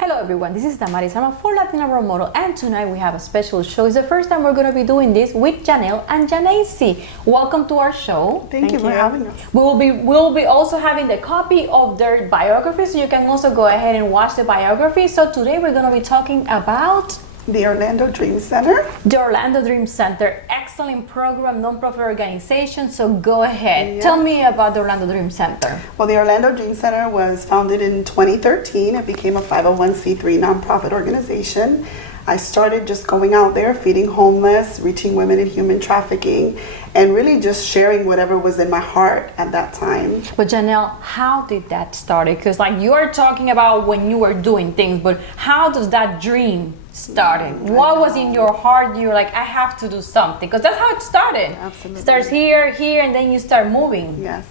Hello everyone, this is Damaris. I'm a full Latina role model and tonight we have a special show. It's the first time we're going to be doing this with Janelle and Janacy. Welcome to our show. Thank you for having us. We'll be also having the copy of their biography, so you can also go ahead and watch the biography. So today we're going to be talking about the Orlando Dream Center. The Orlando Dream Center, excellent program, non-profit organization. So go ahead, Tell me about the Orlando Dream Center. Well, the Orlando Dream Center was founded in 2013. It became a 501c3 nonprofit organization. I started just going out there, feeding homeless, reaching women in human trafficking, and really just sharing whatever was in my heart at that time. But Janelle, how did that start? Because like you are talking about when you were doing things, but how does that dream started? What was in your heart? You were like, I have to do something, because that's how it started. Absolutely. It starts here, and then you start moving. Yes.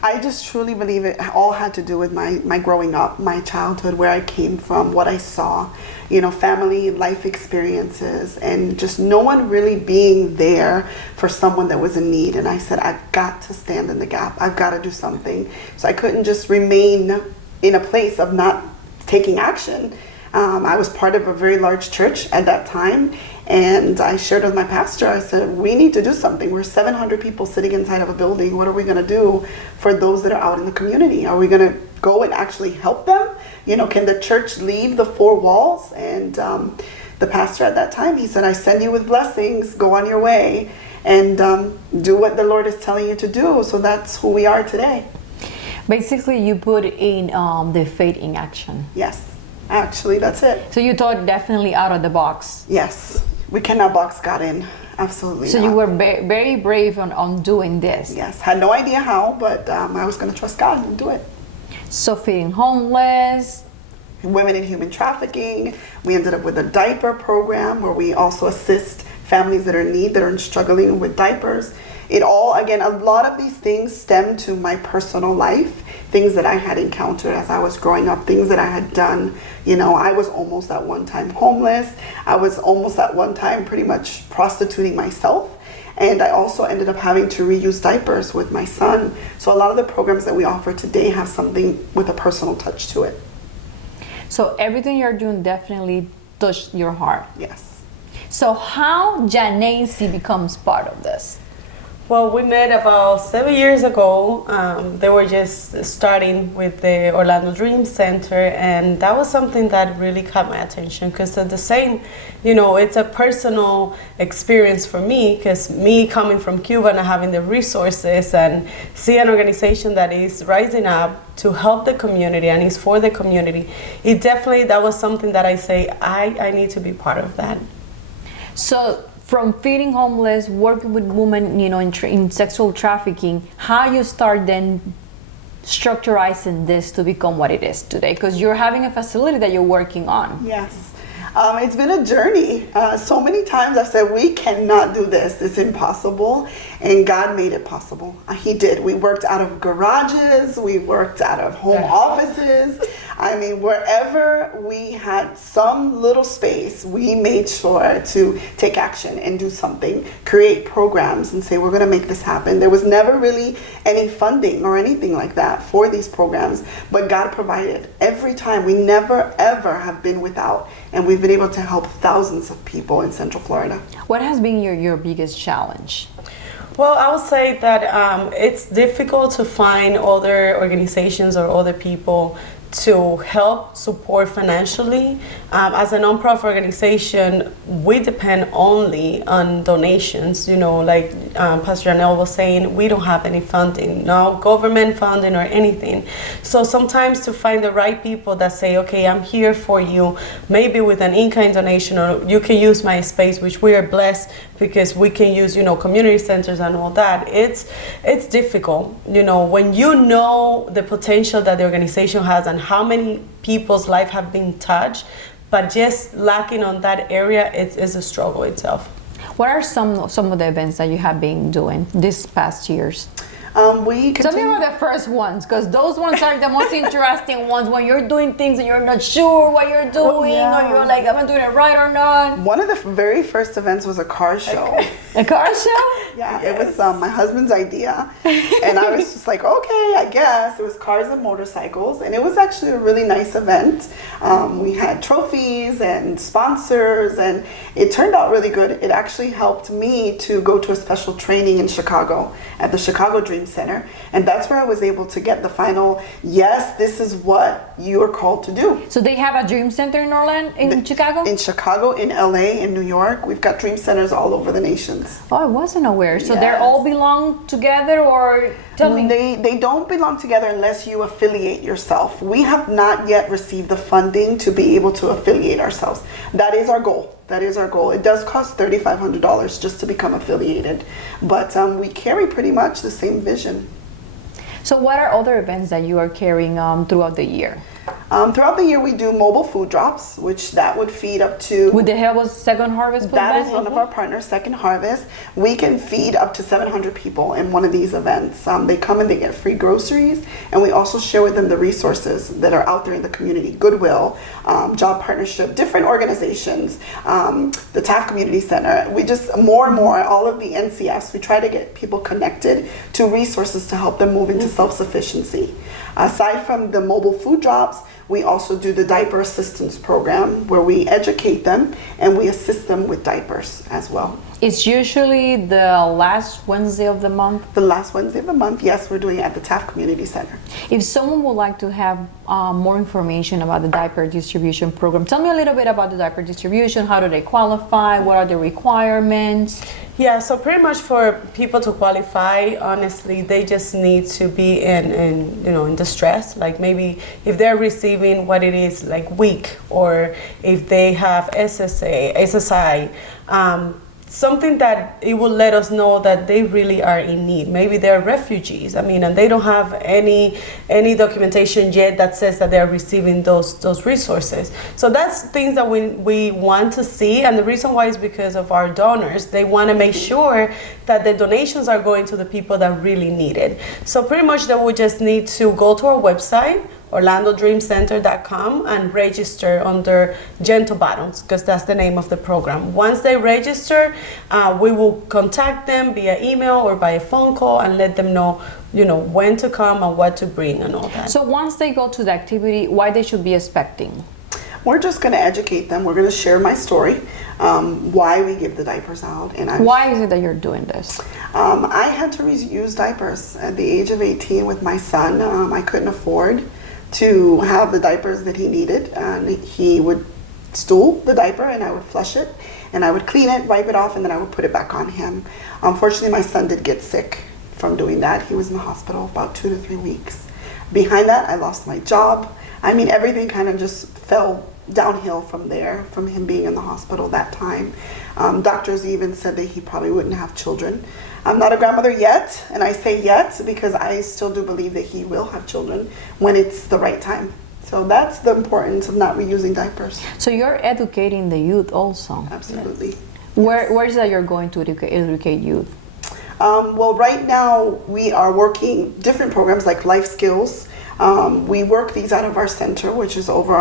I just truly believe it all had to do with my growing up, my childhood, where I came from, what I saw, family, life experiences, and just no one really being there for someone that was in need. And I said, I've got to stand in the gap. I've got to do something. So I couldn't just remain in a place of not taking action. I was part of a very large church at that time, and I shared with my pastor, I said, we need to do something. We're 700 people sitting inside of a building. What are we going to do for those that are out in the community? Are we going to go and actually help them? Can the church leave the four walls? And the pastor at that time, he said, I send you with blessings, go on your way, and do what the Lord is telling you to do. So that's who we are today. Basically, you put in the faith in action. Yes. Actually, that's it. So you thought definitely out of the box. Yes. We cannot box God in. Absolutely So not. you were very brave on doing this. Yes. Had no idea how, but I was going to trust God and do it. So feeding homeless. Women in human trafficking. We ended up with a diaper program where we also assist families that are in need, that are struggling with diapers. It all, again, a lot of these things stem to my personal life, things that I had encountered as I was growing up, things that I had done. I was almost at one time homeless. I was almost at one time pretty much prostituting myself. And I also ended up having to reuse diapers with my son. So a lot of the programs that we offer today have something with a personal touch to it. So everything you're doing definitely touched your heart. Yes. So how Janacy becomes part of this? Well, we met about 7 years ago. They were just starting with the Orlando Dream Center, and that was something that really caught my attention because at the same, it's a personal experience for me because me coming from Cuba and having the resources and see an organization that is rising up to help the community and is for the community, that was something that I say, I need to be part of that. So from feeding homeless, working with women, in sexual trafficking, how you start then structurizing this to become what it is today? Because you're having a facility that you're working on. Yes. It's been a journey. So many times I've said, we cannot do this. It's impossible. And God made it possible. He did. We worked out of garages. We worked out of home offices. Wherever we had some little space, we made sure to take action and do something, create programs and say, we're going to make this happen. There was never really any funding or anything like that for these programs, but God provided every time. We never, ever have been without. And we've been able to help thousands of people in Central Florida. What has been your biggest challenge? Well, I would say that it's difficult to find other organizations or other people to help support financially. As a nonprofit organization, we depend only on donations. Like Pastor Janelle was saying, we don't have any funding, no government funding or anything. So sometimes to find the right people that say, okay, I'm here for you, maybe with an in-kind donation, or you can use my space, which we are blessed because we can use, community centers and all that. It's difficult, when you know the potential that the organization has and how many people's life have been touched, but just lacking on that area, it's a struggle itself. What are some of the events that you have been doing these past years? Tell me about the first ones, because those ones are the most interesting ones when you're doing things and you're not sure what you're doing, or you're like, am I doing it right or not? One of the very first events was a car show. A car show? Yeah, it was my husband's idea. And I was just like, okay, I guess. It was cars and motorcycles. And it was actually a really nice event. We had trophies and sponsors, and it turned out really good. It actually helped me to go to a special training in Chicago at the Chicago Dream Center. And that's where I was able to get the final, yes, this is what you are called to do. So they have a dream center in Orlando, in Chicago? In Chicago, in LA, in New York. We've got dream centers all over the nations. Oh, I wasn't aware. So they Yes. all belong together, or tell me? They don't belong together unless you affiliate yourself. We have not yet received the funding to be able to affiliate ourselves. That is our goal. That is our goal. It does cost $3,500 just to become affiliated, but we carry pretty much the same vision. So what are other events that you are carrying throughout the year? Throughout the year, we do mobile food drops, which that would feed up to... With the help of Second Harvest Food That Bank? is one of our partners, Second Harvest. We can feed up to 700 people in one of these events. They come and they get free groceries, and we also share with them the resources that are out there in the community. Goodwill, Job Partnership, different organizations, the Taft Community Center. We just, more and more, all of the NCFs, we try to get people connected to resources to help them move into self-sufficiency. Aside from the mobile food drops, we also do the diaper assistance program where we educate them and we assist them with diapers as well. It's usually the last Wednesday of the month. The last Wednesday of the month, yes, we're doing it at the Taft Community Center. If someone would like to have more information about the diaper distribution program, tell me a little bit about the diaper distribution. How do they qualify? What are the requirements? Yeah, so pretty much for people to qualify, honestly, they just need to be in distress. Like maybe if they're receiving what it is like weak, or if they have SSI, something that it will let us know that they really are in need. Maybe they're refugees, and they don't have any documentation yet that says that they're receiving those resources. So that's things that we want to see, and the reason why is because of our donors. They want to make sure that the donations are going to the people that really need it. So pretty much they would just need to go to our website, OrlandoDreamCenter.com, and register under Gentle Bottoms, because that's the name of the program. Once they register, we will contact them via email or by a phone call and let them know, when to come and what to bring and all that. So once they go to the activity, why they should be expecting? We're just going to educate them. We're going to share my story, why we give the diapers out. And why is it that you're doing this? I had to reuse diapers at the age of 18 with my son. I couldn't afford to have the diapers that he needed, and he would stool the diaper and I would flush it and I would clean it, wipe it off, and then I would put it back on him. Unfortunately, my son did get sick from doing that. He was in the hospital about 2 to 3 weeks. Behind that, I lost my job. Everything kind of just fell downhill from there, from him being in the hospital that time. Doctors even said that he probably wouldn't have children. I'm not a grandmother yet, and I say yet because I still do believe that he will have children when it's the right time. So that's the importance of not reusing diapers. So you're educating the youth also. Absolutely. Yes. Where is that you're going to educate youth? Well, right now we are working different programs like life skills. We work these out of our center, which is over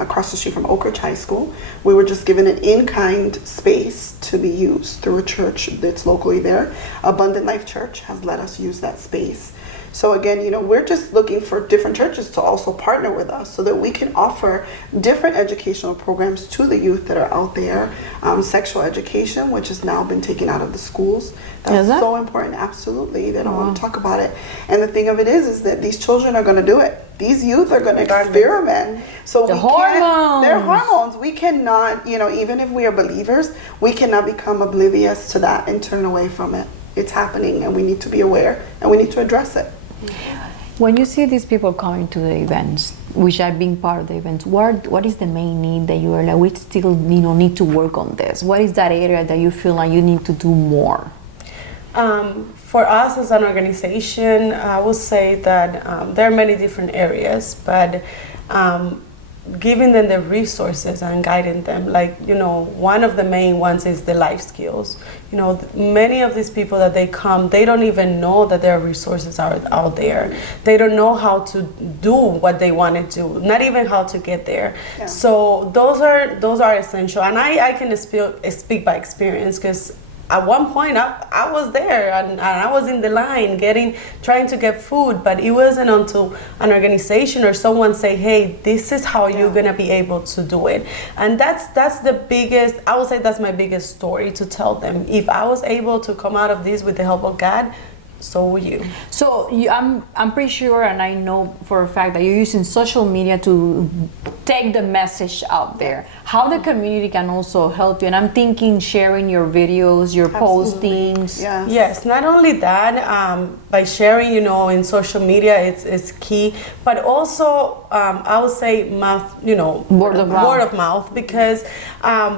across the street from Oak Ridge High School. We were just given an in-kind space to be used through a church that's locally there. Abundant Life Church has let us use that space. So again, we're just looking for different churches to also partner with us so that we can offer different educational programs to the youth that are out there. Sexual education, which has now been taken out of the schools. That's so important, absolutely. They don't want to talk about it. And the thing of it is that these children are going to do it. These youth are going to experiment. So they're hormones. We cannot, even if we are believers, we cannot become oblivious to that and turn away from it. It's happening, and we need to be aware, and we need to address it. When you see these people coming to the events, which I've been part of the events, what is the main need that you are like, we still need to work on this? What is that area that you feel like you need to do more? For us as an organization, I would say that there are many different areas, but giving them the resources and guiding them, one of the main ones is the life skills. Many of these people that they come, they don't even know that their resources are out there. They don't know how to do what they want to do, not even how to get there. Yeah. So those are essential, and I can speak by experience, because at one point I was there and I was in the line trying to get food, but it wasn't until an organization or someone say, hey, this is how you're gonna be able to do it. And that's the biggest, I would say that's my biggest story to tell them. If I was able to come out of this with the help of God, so will you. So I'm pretty sure, and I know for a fact that you're using social media to take the message out there. How the community can also help you, and I'm thinking sharing your videos, your postings. Yes, not only that, by sharing, in social media, it's key, but also I would say word of mouth, because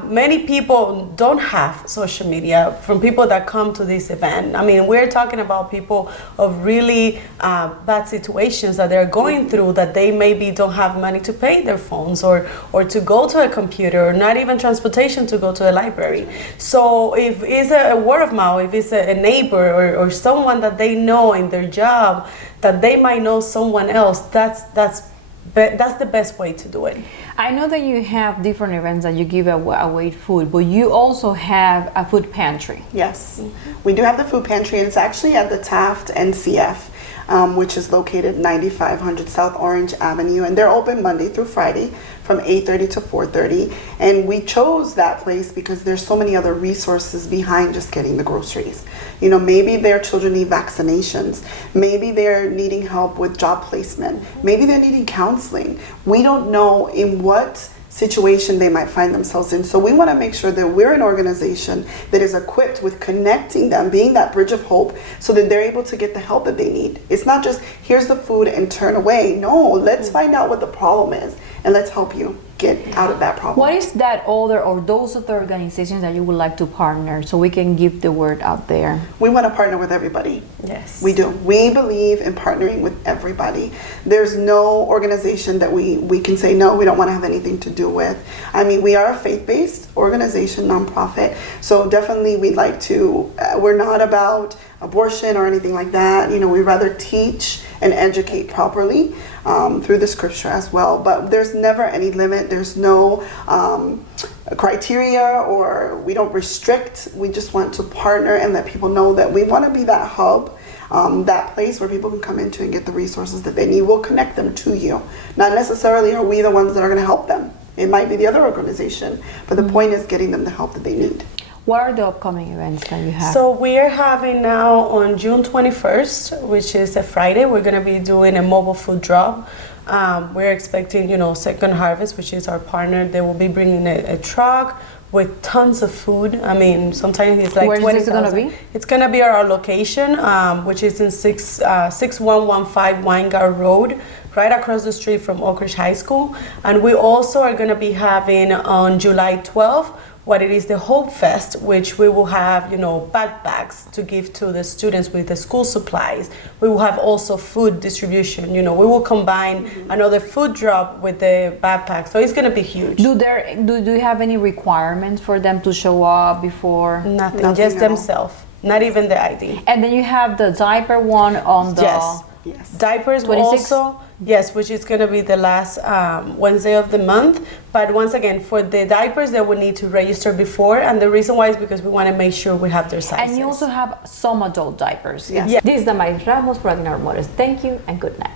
many people don't have social media from people that come to this event. I mean, we're talking about people of really bad situations that they're going through, that they maybe don't have money to pay their phones or to go to a computer, or not even transportation to go to a library. So if it's a word of mouth, if it's a neighbor or someone that they know in their job, that they might know someone else, that's the best way to do it. I know that you have different events that you give away food, but you also have a food pantry. Yes, we do have the food pantry, and it's actually at the Taft NCF, which is located 9500 South Orange Avenue, and they're open Monday through Friday from 8:30 to 4:30. And we chose that place because there's so many other resources behind just getting the groceries. Maybe their children need vaccinations, maybe they're needing help with job placement, maybe they're needing counseling. We don't know in what situation they might find themselves in. So we want to make sure that we're an organization that is equipped with connecting them, being that bridge of hope, so that they're able to get the help that they need. It's not just, here's the food and turn away. No, let's find out what the problem is and let's help you get out of that problem. What is that those other organizations that you would like to partner, so we can give the word out there? We want to partner with everybody. Yes. We do. We believe in partnering with everybody. There's no organization that we can say, no, we don't want to have anything to do with. I mean, we are a faith-based organization, nonprofit. So definitely we'd like to, we're not about abortion or anything like that. We rather teach and educate properly through the scripture as well. But there's never any limit. There's no criteria, or we don't restrict. We just want to partner and let people know that we want to be that hub, that place where people can come into and get the resources that they need. We'll connect them to you. Not necessarily are we the ones that are going to help them. It might be the other organization, but the point is getting them the help that they need. What are the upcoming events that you have? So we are having now on June 21st, which is a Friday, we're going to be doing a mobile food drop. We're expecting, Second Harvest, which is our partner. They will be bringing a truck with tons of food. I mean, sometimes it's like 20,000. Where is it going to be? It's going to be at our location, which is in 6115 Weingart Road, right across the street from Oak Ridge High School. And we also are going to be having on July 12th, what it is the Hope Fest, which we will have, backpacks to give to the students with the school supplies. We will have also food distribution. We will combine another food drop with the backpack. So it's going to be huge. Do you have any requirements for them to show up before? Nothing just themselves. Not even the ID. And then you have the diaper one on the... Yes. Diapers will also, which is going to be the last Wednesday of the month. But once again, for the diapers, they will need to register before. And the reason why is because we want to make sure we have their sizes. And you also have some adult diapers. Yes. This is Damaris Ramos for Latina Motors. Thank you and good night.